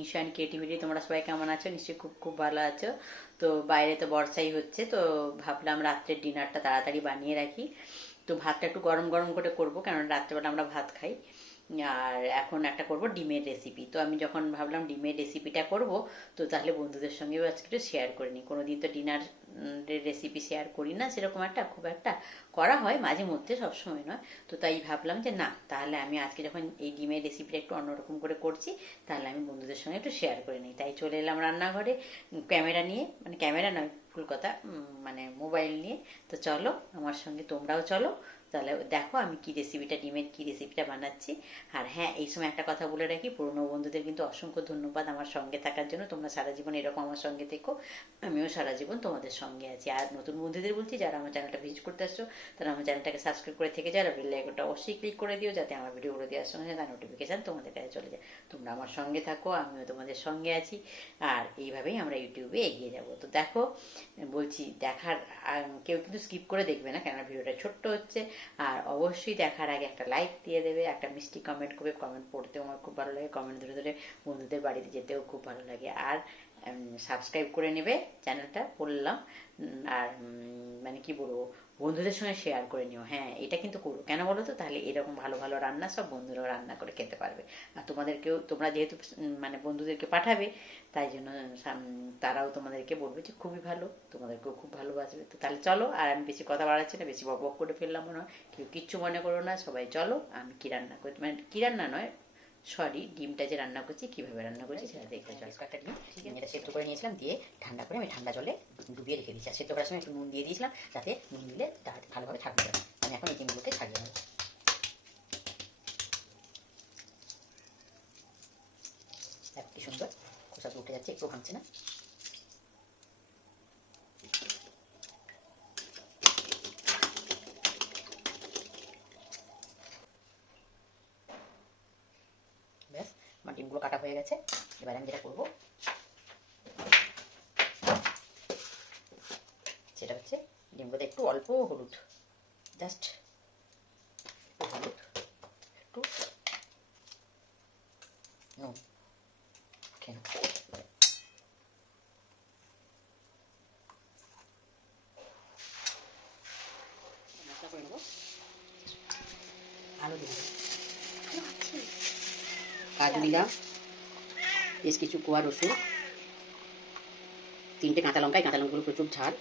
In show and creativity. তোমরা সবাই কেমন আছো? নিশ্চয়ই খুব খুব ভালো আছো। তো বাইরে তো বর্ষাই হচ্ছে, তো ভাবলাম রাত্রের ডিনারটা তাড়াতাড়ি বানিয়ে রাখি। তো ভাতটা একটু গরম গরম করে করবো, কারণ রাত্রেবেলা আমরা ভাত খাই। আর এখন একটা করব ডিমের রেসিপি। তো আমি যখন ভাবলাম ডিমের রেসিপিটা করব, তো তাহলে বন্ধুদের সঙ্গেও আজকে একটু শেয়ার করে নিই। কোনো দিন তো ডিনার রেসিপি শেয়ার করি না, সেরকম একটা খুব একটা করা হয় মাঝে মধ্যে, সবসময় নয়। তো তাই ভাবলাম যে না, তাহলে আমি আজকে যখন এই ডিমের রেসিপিটা একটু অন্যরকম করে করছি, তাহলে আমি বন্ধুদের সঙ্গে একটু শেয়ার করে নিই। তাই চলে এলাম রান্নাঘরে ক্যামেরা নিয়ে, মানে ক্যামেরা নয়, ফুল কথা, মানে মোবাইল নিয়ে। তো চলো আমার সঙ্গে, তোমরাও চলো। তাহলে দেখো আমি কি রেসিপিটা, ডিমের কি রেসিপিটা বানাচ্ছি। আর হ্যাঁ, এই সময় একটা কথা বলে রাখি, পুরনো বন্ধুদের কিন্তু অসংখ্য ধন্যবাদ আমার সঙ্গে থাকার জন্য। তোমরা সারা জীবন এরকম আমার সঙ্গে থেকো, আমিও সারা জীবন তোমাদের সঙ্গে আছি। আর নতুন বন্ধুদের বলছি, যারা আমার চ্যানেলটা ভিজিট করতে আসছো, তারা আমার চ্যানেলটাকে সাবস্ক্রাইব করে থেকে যাও, আর বেল আইকনটা অবশ্যই ক্লিক করে দিও, যাতে আমার ভিডিওগুলো দেওয়ার সঙ্গে তার নোটিফিকেশান তোমাদের কাছে চলে যায়। তোমরা আমার সঙ্গে থাকো, আমিও তোমাদের সঙ্গে আছি। আর এইভাবেই আমরা ইউটিউবে এগিয়ে যাব। তো দেখো, বলছি দেখার কেউ কিন্তু স্কিপ করে দেখবে না, কেননা ভিডিওটা ছোট্ট হচ্ছে। আর অবশ্যই দেখার আগে একটা লাইক দিয়ে দেবে, একটা মিষ্টি কমেন্ট করবে। কমেন্ট পড়তেও আমার খুব ভালো লাগে, কমেন্ট ধরে ধরে বন্ধুদের বাড়িতে যেতেও খুব ভালো লাগে। আর সাবস্ক্রাইব করে নেবে চ্যানেলটা, বললাম। আর মানে কি বলবো, বন্ধুদের সঙ্গে শেয়ার করে নিও। হ্যাঁ, এটা কিন্তু করো, কেন বলো তো? তাহলে এরকম ভালো ভালো রান্না সব বন্ধুরাও রান্না করে খেতে পারবে। আর তোমাদেরকেও, তোমরা যেহেতু মানে বন্ধুদেরকে পাঠাবে, তাই জন্য তারাও তোমাদেরকে বলবে যে খুবই ভালো, তোমাদেরকেও খুব ভালোবাসবে। তো তাহলে চলো, আর আমি বেশি কথা বাড়াচ্ছি না, বেশি বক বক করে ফেললাম মনে হয়, কেউ কিচ্ছু মনে করো না, সবাই চলো। আমি কি রান্না করছি, মানে কি রান্না নয়, সরি, ডিমটা যে রান্না করছি, কীভাবে রান্না করছি সেটা দেখতে চলো। একটা ডিম, এটা সেদ্ধ করে নিয়েছিলাম, দিয়ে ঠান্ডা করে আমি ঠান্ডা জলে ডুবিয়ে রেখে দিয়েছি। আর সেদ্ধ করার সময় একটু নুন দিয়ে দিয়েছিলাম, যাতে নুন দিলে তাড়াতাড়ি ভালোভাবে থাকবে। আমি এখন এই ডিমগুলোকে ছাড়িয়ে নেব। দেখো কি সুন্দর খোসা উঠে যাচ্ছে, একটু ভাঙছে না। ব্যাস, আমার ডিমগুলো কাটা হয়ে গেছে। এবার আমি যেটা করবো সেটা হচ্ছে, ডিমগুলোতে একটু অল্প হলুদ, জাস্ট একটু হলুদ, একটু নুন খেয়ে নেব। মশলা করে নেবো। আলু দিলাম, কাজু দিলাম, বেশ কিছু কোয়া রসুন, 3টে কাঁচা লঙ্কা, কাঁচা লঙ্কাগুলো প্রচুর ঝাল,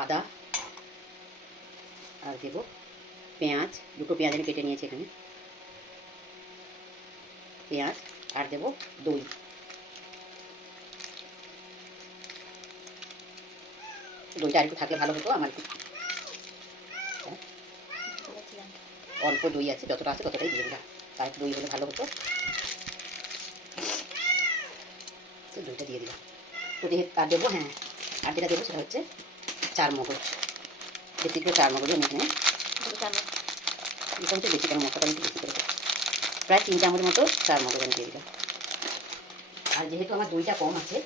আদা, আর দেব পেঁয়াজ, 2টো পেঁয়াজ আমি কেটে নিয়েছি এখানে, পেঁয়াজ, আর দেব দই। দইটা আর একটু থাকলে ভালো হতো, আমার একটু অল্প দই আছে, যতটা আছে ততটাই দিয়ে দিলাম, তার একটু দই হলে ভালো হতো। দইটা দিয়ে দিলাম। তো আর দেবো, হ্যাঁ, আর যেটা দেবো সেটা হচ্ছে চারমগজ, বেশি করে চারমগজ আমি এখানে মোটামুটি বেশি করে, মশলাটা একটু বেশি করে, প্রায় 3 চামচ মতো চারমগজ আমি দিয়ে দিলাম। আর যেহেতু আমার দইটা কম আছে,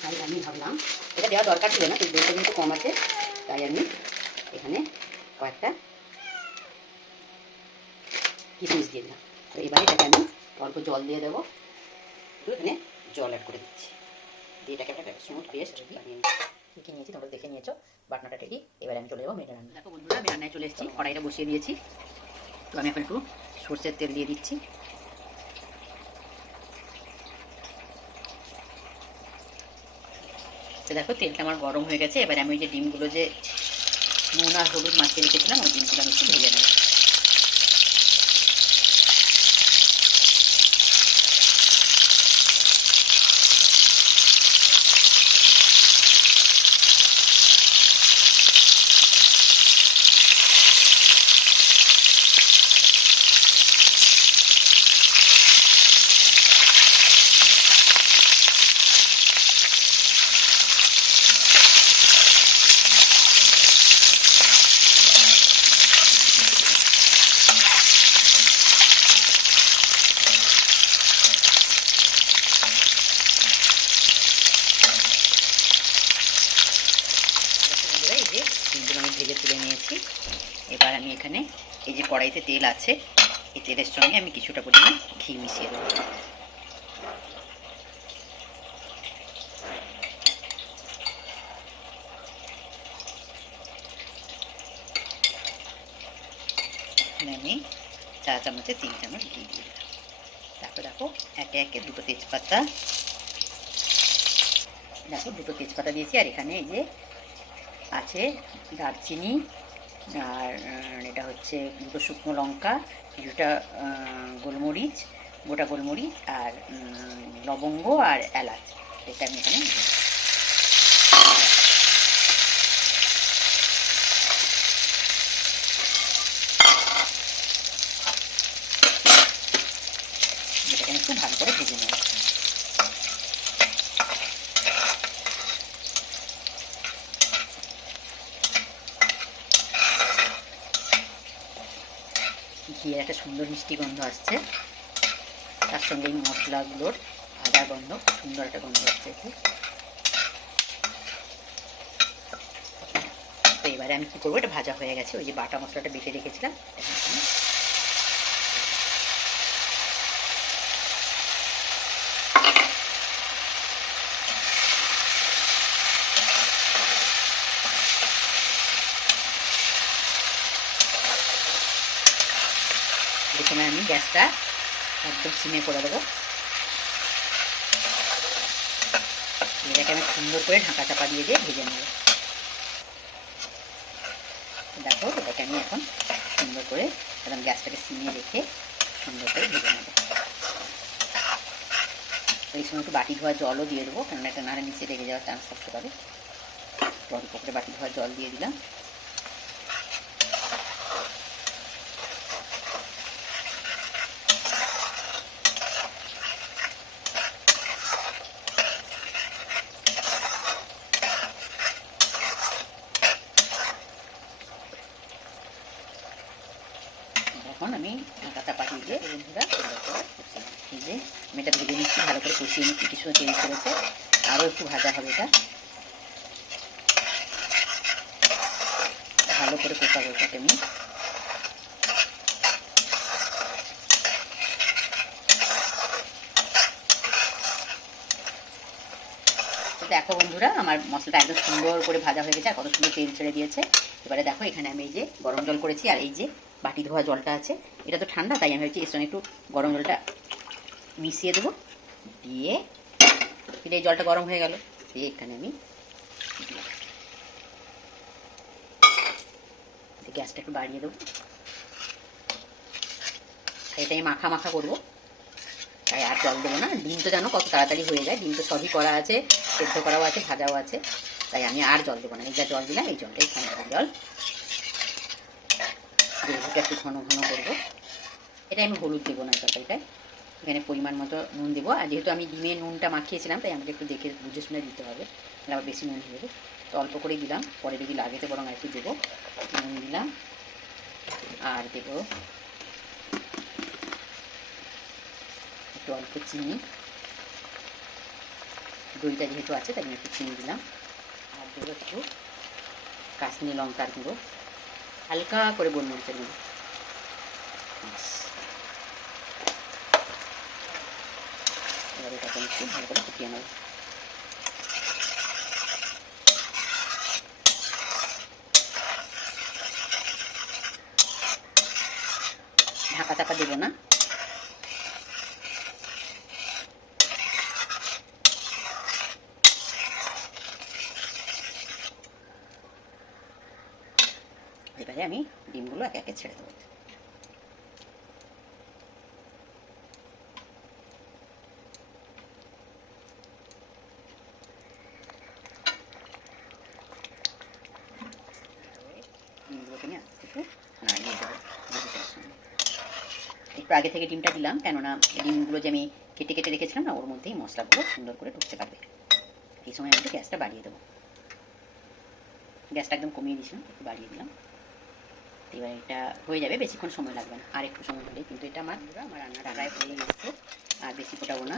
তাই আমি ভাবলাম, এটা দেওয়ার দরকার ছিল না, কিন্তু দইটা যেহেতু কম আছে, তাই আমি এখানে কয়েকটা কিশমিশ দিয়ে দিলাম। তো এবারে এটাকে আমি অল্প জল দিয়ে দেবো, এখানে জল অ্যাড করে দিচ্ছি, দিয়ে এটাকে একটা স্মুথ পেস্ট বানিয়ে কী নিয়েছি তোমরা দেখে নিয়েছো, বাটনাটা রেডি। এবারে আমি চলে যাবো মেয়েটা রান্না। দেখো বন্ধুরা, আমি রান্নায় চলে এসেছি, কড়াইটা বসিয়ে দিয়েছি। তো আমি এখন একটু সর্ষের তেল দিয়ে দিচ্ছি। তো দেখো তেলটা আমার গরম হয়ে গেছে। এবারে আমি ওই যে ডিমগুলো যে নুন আর হলুদ মাখিয়ে রেখেছিলাম, ওই ডিমগুলো আমি একটু ভেজে নেব। ডিমগুলো আমি ভেজে তুলে নিয়েছি। এবার আমি এখানে এই যে কড়াইতে তেল আছে, এই তেলের সঙ্গে আমি কিছুটা পরিমাণ ঘি মিশিয়ে দেবো। আমি 4 চামচে 3 চামচ ঘি দিয়ে দিলাম। তারপর দেখো একে একে দুটো তেজপাতা, দেখো দুটো তেজপাতা দিয়েছি। আর এখানে এই যে আছে দারচিনি, আর এটা হচ্ছে দুটো শুকনো লঙ্কা, কিছুটা গোলমরিচ, গোটা গোলমরিচ, আর লবঙ্গ আর এলাচ, এটা আমি এখানে এটাকে একটু ভালো করে ভেজে নেব। ঘিয়ের একটা সুন্দর মিষ্টি গন্ধ আসছে, তার সঙ্গে এই মশলাগুলোর ভাজা গন্ধ, সুন্দর একটা গন্ধ আসছে। তো এবারে আমি কী করবো, এটা ভাজা হয়ে গেছে, ওই যে বাটা মশলাটা বেটে রেখেছিলাম এই সময় আমি গ্যাসটা একদম সিমে করে দেবো। এটাকে আমি সুন্দর করে ঢাকা চাপা দিয়ে ভেজে নেব। দেখো এটাকে আমি এখন সুন্দর করে একদম গ্যাসটাকে সিমে রেখে সুন্দর করে ভেজে নেব। এই সময় একটু বাটি ধোয়া জলও দিয়ে দেবো, কেননা একটা নাড়ে নিচে লেগে যাওয়ার চান্স থাকতে পারে। অল্প করে বাটি ধোয়া জল দিয়ে দিলাম। এখন আমি ঢাকাটা পাঠিয়ে দিয়ে বন্ধুরা এই যে আমি এটা ভেজে নিচ্ছি, ভালো করে কষিয়ে নিচ্ছি, কিছু চেঞ্জ করেছে, আরও একটু ভাজা হবে। এটা ভালো করে কষাবো এটাকে আমি। দেখো বন্ধুরা আমার মশলাটা একদম সুন্দর করে ভাজা হয়ে গেছে, আর কত সুন্দর তেল ছেড়ে দিয়েছে। এবারে দেখো এখানে আমি এই যে গরম জল করেছি, আর এই যে বাটি ধোয়া জলটা আছে, এটা তো ঠান্ডা, তাই আমি ভাবছি এর সঙ্গে একটু গরম জলটা মিশিয়ে দেবো। দিয়ে এই জলটা গরম হয়ে গেল, দিয়ে এখানে আমি গ্যাসটা একটু বাড়িয়ে দেবো। এটাই মাখা মাখা করবো, তাই আর জল দেবো না। ডিম তো জানো কত তাড়াতাড়ি হয়ে যায়, ডিম তো সবই করা আছে, সেদ্ধ করাও আছে, ভাজাও আছে, তাই আমি আর জল দেবো না। এই যা জল দিলাম এই জলটাই ঠান্ডা জল, গ্রেভিটা একটু ঘন ঘন করবো। এটা আমি হলুদ দেবো না তরকারিটায়, এখানে পরিমাণ মতো নুন দেবো। আর যেহেতু আমি ডিমে নুনটা মাখিয়েছিলাম, তাই আমাকে একটু দেখে বুঝে শুনে দিতে হবে, তাহলে আবার বেশি নুন হয়ে যাবে। তো অল্প করেই দিলাম, পরে যদি লাগে তো বরং আর একটু দেবো। নুন দিলাম, আর দেবো একটু অল্প চিনি, দইটা যেহেতু আছে তাই আমি একটু চিনি দিলাম। আর দেবো একটু কাশ্মীরি লঙ্কার গুঁড়ো, হালকা করে গোলমরিচের গুঁড়ো। এবার এটাকে একটু ভালো করে ফুটিয়ে নেব। ঢাকা চাপা দেবো না। এবারে আমি ডিমগুলো একে একে ছেড়ে দেবো। ডিমগুলোকে আমি আস্তে একটু নাড়িয়ে দেবো। একটু আগে থেকে ডিমটা দিলাম, কেননা ডিমগুলো যে আমি কেটে কেটে রেখেছিলাম না, ওর মধ্যেই মশলাগুলো সুন্দর করে ঢুকতে পারবে। এই সময় আমি গ্যাসটা বাড়িয়ে দেবো। গ্যাসটা একদম কমিয়ে দিয়েছিলাম, একটু বাড়িয়ে দিলাম। এবার এটা হয়ে যাবে, বেশিক্ষণ সময় লাগবে না, আর একটু সময় হলেই কিন্তু এটা আমার রান্নাটা প্রায় হয়ে এসছে। আর বেশি ফোটাবো না।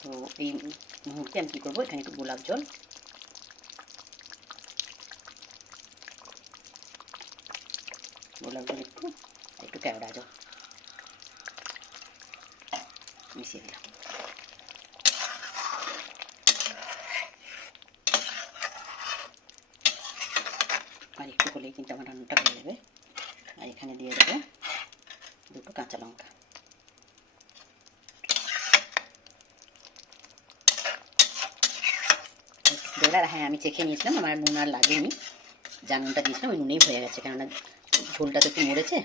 তো এই মুহূর্তে আমি কী করবো, এখানে একটু গোলাপ জল, গোলাপ জল একটু একটু কেওড়া জল মিশিয়ে দিলাম। আর একটু হলেই কিন্তু আমার রান্নাটা হয়ে যাবে। আর এখানে দিয়ে দেবো দুটো কাঁচা লঙ্কা। আর হ্যাঁ, আমি চেখে নিয়েছিলাম, আমার নুন আর লাগেনি, যা নুনটা দিয়েছিলাম ওই নুনেই হয়ে গেছে, কেননা ঝোলটা তো একটু মরেছে,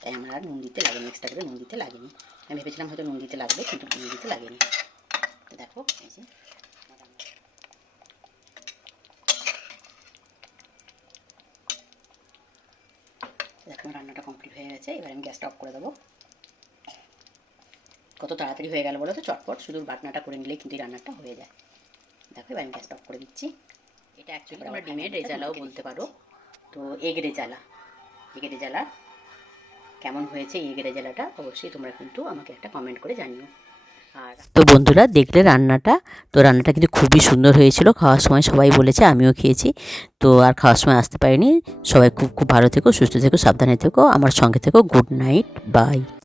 তাই আমার আর নুন দিতে লাগেনি, এক্সট্রা করে নুন দিতে লাগেনি। আমি ভেবেছিলাম হয়তো নুন দিতে লাগবে, কিন্তু নুন দিতে লাগেনি। তো দেখো এই যে দেখো রান্নাটা কমপ্লিট হয়ে গেছে। এবার আমি গ্যাসটা অফ করে দেবো। কত তাড়াতাড়ি হয়ে গেল বলো তো, চটপট শুধু বাটনাটা করে নিলেই কিন্তু এই রান্নাটা হয়ে যায়। দেখো এবার আমি গ্যাসটা অফ করে দিচ্ছি। এটা অ্যাকচুয়ালি তোমরা ডিমের রেজালাও বলতে পারো। তো এগ রেজালা কেমন হয়েছে এগ রেজালাটা অবশ্যই তোমরা কিন্তু আমাকে একটা কমেন্ট করে জানিও। আর তো বন্ধুরা দেখলে রান্নাটা, তো রান্নাটা কিন্তু খুবই সুন্দর হয়েছিল। খাওয়ার সময় সবাই বলেছে, আমিও খেয়েছি। তো আর খাওয়ার সময় আসতে পারিনি। সবাই খুব খুব ভালো থেকো, সুস্থ থেকো, সাবধানে থেকো, আমার সঙ্গে থেকো। Good night, by.